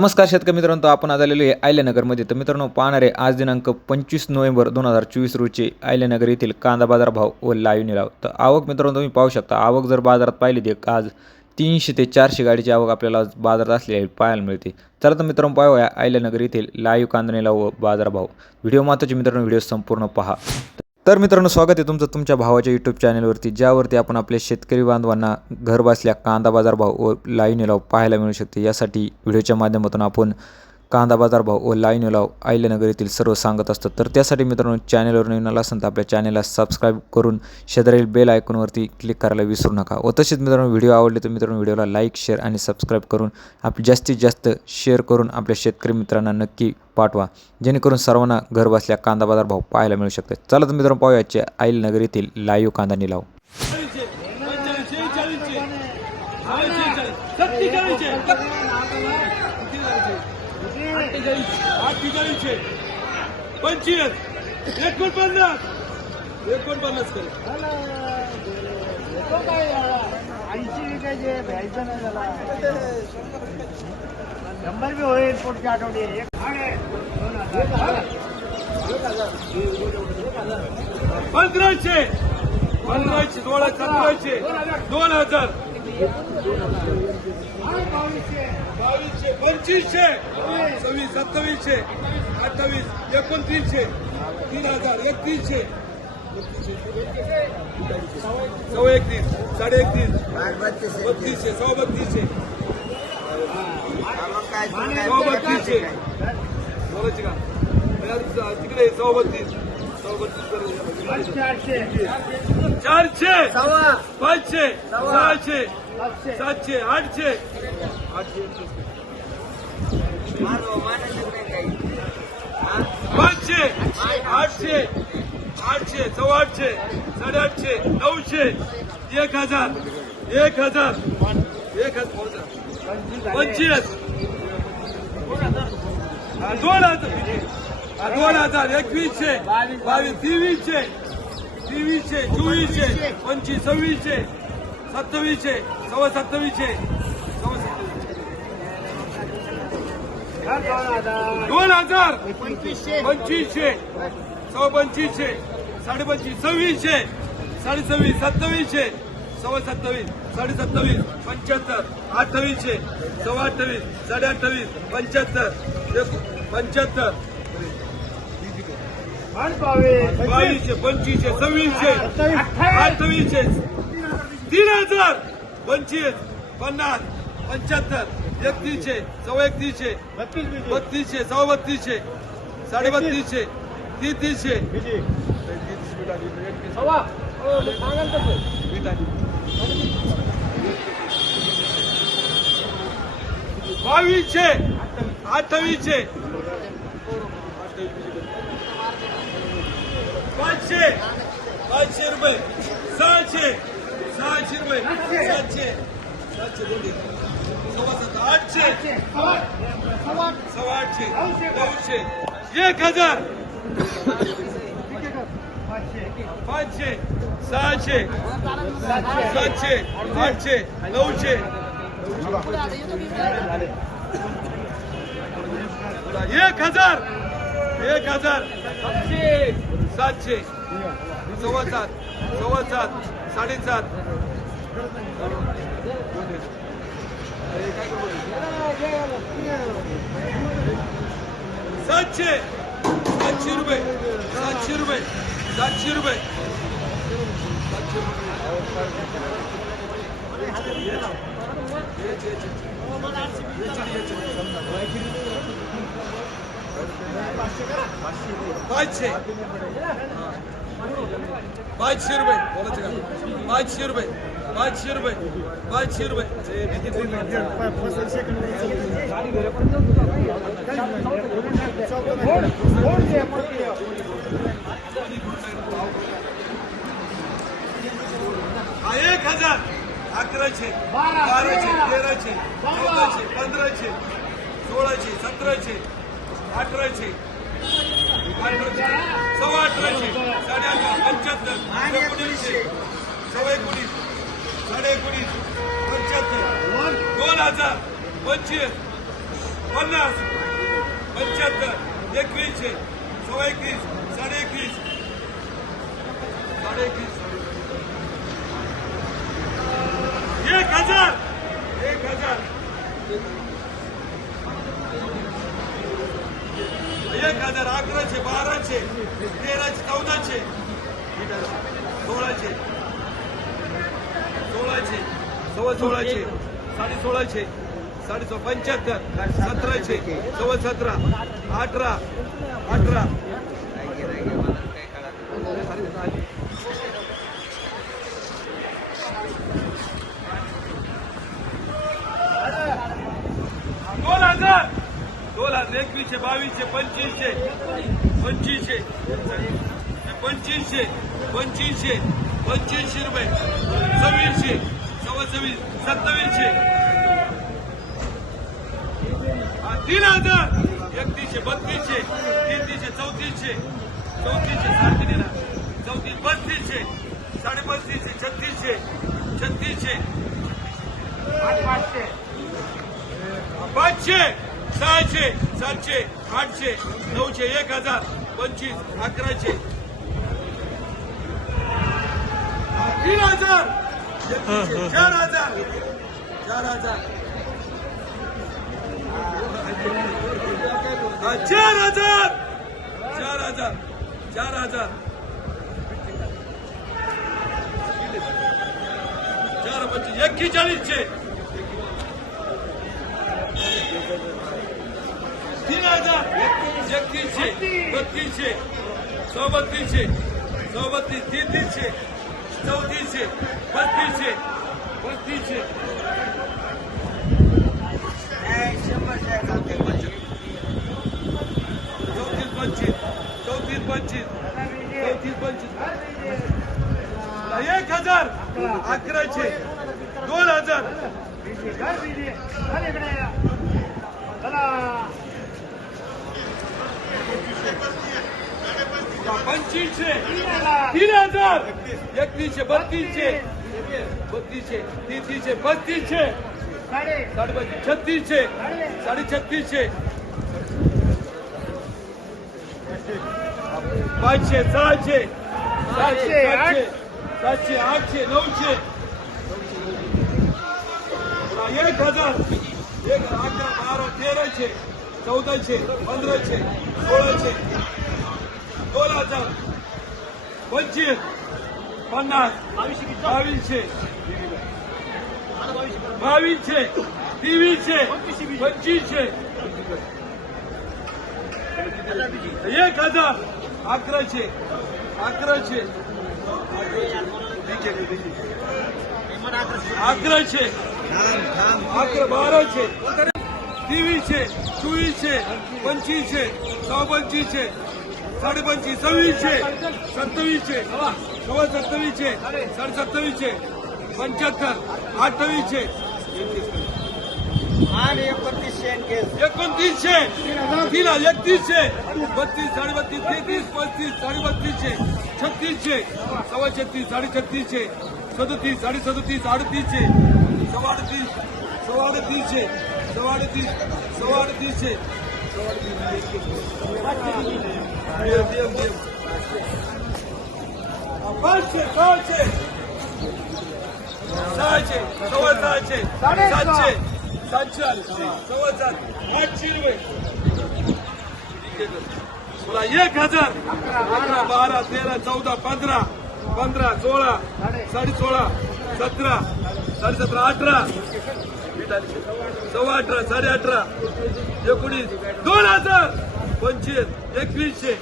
नमस्कार शेतकरी मित्रांनो आपण आज आलेलो आहे आयल्यानगरमध्ये तर मित्रांनो पाहणार आहे आज दिनांक पंचवीस नोव्हेंबर दोन हजार चोवीस रोजी आयल्यानगर येथील कांदा बाजार भाव व लाईव्ह निलाव. तर आवक मित्रांनो तुम्ही पाहू शकता आवक जर बाजारात पाहिली तर आज तीनशे ते चारशे गाडीची आवक आपल्याला बाजारात असलेली पाहायला मिळते. चला तर मित्रांनो पाहूया आयल्यानगर येथील लाईव्ह कांदा निलाव व बाजार भाव व्हिडिओ महत्त्वाचे मित्रांनो व्हिडिओ संपूर्ण पहा. तर मित्रांनो स्वागत आहे तुमचं तुमच्या भावाच्या यूट्यूब चॅनलवरती ज्यावरती आपण आपल्या शेतकरी बांधवांना घर बसल्या कांदा बाजार भाव व लाईव्ह निलाव पाहायला मिळू शकते. यासाठी व्हिडिओच्या माध्यमातून आपण कांदा बाजार भाव व लाईन लाव आयल्यानगर येथील सर्व सांगत असतात. तर त्यासाठी मित्रांनो चॅनलवर नवीन आला असेल तर आपल्या चॅनलला सबस्क्राईब करून शेजारील बेल आयकॉनवरती क्लिक करायला विसरू नका. व तसेच मित्रांनो व्हिडिओ आवडले तर मित्रांनो व्हिडिओला लाईक शेअर आणि सबस्क्राईब करून आपली जास्तीत जास्त शेअर करून आपल्या शेतकरी मित्रांना नक्की पाठवा. जेणेकरून सर्वांना घर बसल्या कांदा बाजार भाव पाहायला मिळू शकते चला तर मित्रांनो पाहूया आजच्या आयलनगर येथील लाईव्ह कांदा निलाव. पंचवीस. एकोणपन्नास. एकोणपन्नास कर. ऐंशी विकायचे भ्यायचं नाही झाला शंभर बी होईल पुढच्या आठवडे एक हजार. पंधराशे. पंधराशे सोळा सतराशे. दोन हजार. बावीसशे पंचवीसशे सव्वीस सत्तावीसशे अठ्ठावीस एकोणतीसशे तीन हजार एकतीसशे. सव्वा एकतीस साडे एकतीस बत्तीसशे सव्वा बत्तीसशे. सव्वा बत्तीसशे. बोलायचे का? तिकडे सव्वा बत्तीस. सव्वा बत्तीस चारशे चारशे सव्वा पाचशे सहाशे सातशे सातशे आठशे आठशे पाचशे आठशे आठशे सव्वा आठशे साडेआठशे नऊशे एक हजार एक हजार દોઢ હજાર એકવીસ છે બાવીસ ત્રેવીસ છે ત્રેવીસ છે ચોવીસ છે પંચીસ છવ્વીસ છે સત્તાવીસ છે સવા સત્તાવીસ છે દોઢ હજાર પંચીસ છે. સો પંચીસ છે સાડી પંચીસ છવ્વીસ છે સાડી છવ્વીસ સત્તાવીસ છે સવા સત્તાવીસ સાડી સત્તાવીસ પંચોતેર અઠાવીસ છે સવા અઠાવીસ સાડા અઠાવીસ પંચોતેર પંચોતેર बावीसशे पंचवीसशे सव्वीसशे अठ्ठावीसशे तीन हजार पंचवीस पन्नास पंच्याहत्तर एकतीसशे सव्वा एकतीसशे बत्तीसशे सव्वा बत्तीसशे साडे बत्तीसशे तेहतीसशे. सव्वा. हो, बावीसशे अठ्ठावीसशे. Пальчи! Пальчи рвы! Сальчи! Сальчи рвы! Сальчи! Сальчи рвы! Савачи! Савачи! Савачи! Ye kadar! Пальчи! Сальчи! Сальчи! Пальчи! Научи! Ye kadar! Ye kadar! Пальчи! सातशे सव्वा सात सव्वा सात साडेसात. सातशे सातशे रुपये सातशे रुपये सातशे रुपये. सातशे पाचशे. पाचशे रुपये. बोलायचं का? पाचशे रुपये. पाचशे रुपये. पाचशे रुपये. एक हजार. अकराशे बाराशे तेराशे चौदाशे पंधराशे सोळाशे सतराशे अठराशे. सव्वा अठराशे. साडे अकरा. पंच्याहत्तर. एकोणीसशे. सव्वा एकोणीस. साडे एकोणीस. पंच्याहत्तर. दोन हजार. पंचवीस. पन्नास. पंच्याहत्तर. एकवीसशे. सव्वा एकवीस. साडे एकवीस. साडे एकवीस. एक हजार. एक हजार एक हजार अकराशे बाराशे तेराशे चौदाशे सोळाशे सोळाशे सव्वा सोळाशे साडे सोळाशे साडे सो पंच्याहत्तर सतराशे सव्वा सतरा अठरा अठरा. અઢાર એકવીસ છે, બાવીસ છે, પંચીસ છે. પંચીસ છે. પંચીસ છે પંચીસ છે, પંચીસ રૂપિયા. છવ્વીસ છે, સવા છવ્વીસ, સત્તાવીસ છે. તીન હજાર એકત્રીસ છે, બત્રીસ છે ત્રીસ છે, ચૌત્રીસ છે. ચૌત્રીસ છે, સાડત્રીસ ચૌત્રીસ, બત્રીસ છે. સાડી બત્રીસ છે, છત્રીસ છે. છત્રીસ છે. પાંચ છે. સાત છે. सातशे आठशे नऊशे एक हजार पंचवीस अकराशे. तीन हजार चार हजार. चार हजार. चार हजार. चार हजार. चार हजार. चार पंचवीस एक्केचाळीसशे. એકત્રીસ બત્રીસ છે સો બત્રીસ છે. સો બત્રીસ તેત્રીસ છે ચૌત્રીસ છે બત્રીસ છે બત્રીસ છે. ચૌત્રીસ પચીસ ચૌત્રીસ પચીસ ચૌત્રીસ પચીસ એક હજાર આકરા છે, દોઢ હજાર. पंचवीसशे. तीन हजार. एकतीसशे बत्तीसशे. बत्तीसशे तेहतीसशे पस्तीसशे. साडे साडे पंचवीस छत्तीसशे. साडे छत्तीसशे पाचशे सहाशे. सातशे सातशे सातशे आठशे नऊशे. एक हजार. एक अकरा बारा तेराशे चौदाशे पंधराशे सोळाशे. સોળ છે. બાવીસ છે. ત્રેવીસ છે. એક હજાર. આગ્રહ છે. આગ્રહ છે. આગ્રહ છે. આગ્રહ બાર છે. ત્રેવીસ છે. ચોવીસ છે. પંચીસ છે. સો પંચીસ છે. સાડી પંચી છવ્વીસ છે. સત્તાવીસ છે. સવા સત્તાવીસ છે. સાડી સત્તાવીસ છે. પંચોતેર અઠાવીસ છે. એકોણત્રીસ છે ઢીલા એકત્રીસ છે. બત્રીસ સાડી બત્રીસ તેત્રીસ પચીસ સાડી બત્રીસ છે. છત્રીસ છે. સવા છત્રીસ સાડી છત્રીસ છે. સદત્રીસ સાડી સદત્રીસ આડત્રીસ છે. સવા અડત્રીસ સવા છે. સવા અડત્રીસ સવા છે. પાંચે પાંચે સાચે સવા સાચે સાચે સાચે સવા સાત આઠ ચીરવે બોલા એક હજાર અગરા બાર તેર ચૌદ પંદર પંદર સોળા સાડી સોળા સતરા સાડી સતરા અઢાર सतरा सव्वा अठरा साडे अठरा एकोणीस दोन हजार पंचवीस एकवीसशे.